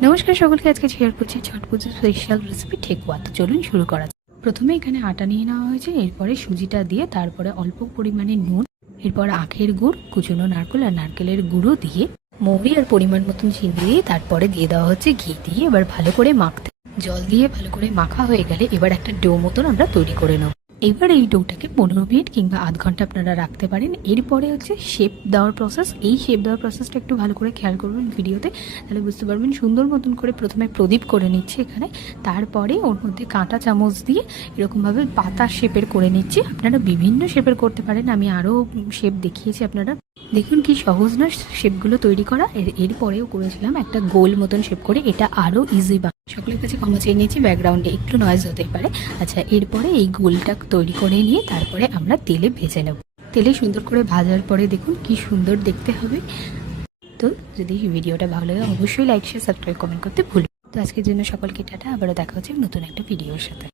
নমস্কার সকলকে, আজকে শেয়ার করছি ছট পুজোর স্পেশাল রেসিপি ঠেকুয়া। তো চলুন শুরু করা যাক। প্রথমে এখানে আটা নিয়ে নেওয়া হয়েছে, এরপরে সুজিটা দিয়ে তারপরে অল্প পরিমাণে নুন, এরপর আখের গুড়, কুচনো নারকেল আর নারকেলের গুঁড়ো দিয়ে মৌরি আর পরিমাণ মতন চিনি দিয়ে তারপরে দিয়ে দেওয়া হচ্ছে ঘি দিয়ে এবার ভালো করে মাখতে। জল দিয়ে ভালো করে মাখা হয়ে গেলে এবার একটা ডো মতন আমরা তৈরি করে নেব। এবার এই ডোটাকে 15 মিনিট কিংবা আধ ঘন্টা আপনারা রাখতে পারেন। এরপরে হচ্ছে শেপ দেওয়ার প্রসেস। এই শেপ দেওয়ার প্রসেসটা একটু ভালো করে খেয়াল করবেন ভিডিওতে, তাহলে বুঝতে পারবেন। সুন্দর মতন করে প্রথমে প্রদীপ করে নিচ্ছি এখানে, তারপরে ওর মধ্যে কাঁটা চামচ দিয়ে এরকমভাবে পাতা শেপের করে নিচ্ছি। আপনারা বিভিন্ন শেপের করতে পারেন, আমি আরও শেপ দেখিয়েছি। আপনারা দেখুন কি সহজ না শেপগুলো তৈরি করা। এরপরেও করেছিলাম একটা গোল মতন শেপ করে, এটা আরও ইজি। সকলের কাছে ক্ষমা চেয়ে নিয়েছি, ব্যাকগ্রাউন্ডে একটু নয়েজ হতেই পারে। আচ্ছা, এরপরে এই গোলটা তৈরি করে নিয়ে তারপরে আমরা তেলে ভেজে নেব। তেলে সুন্দর করে ভাজার পরে দেখুন কি সুন্দর দেখতে হবে। তো যদি ভিডিওটা ভালো লাগে অবশ্যই লাইক, শেয়ার, সাবস্ক্রাইব, কমেন্ট করতে ভুলবেন। তো আজকের জন্য সকলকে টাটা, আবারও দেখা হচ্ছে নতুন একটা ভিডিওর সাথে।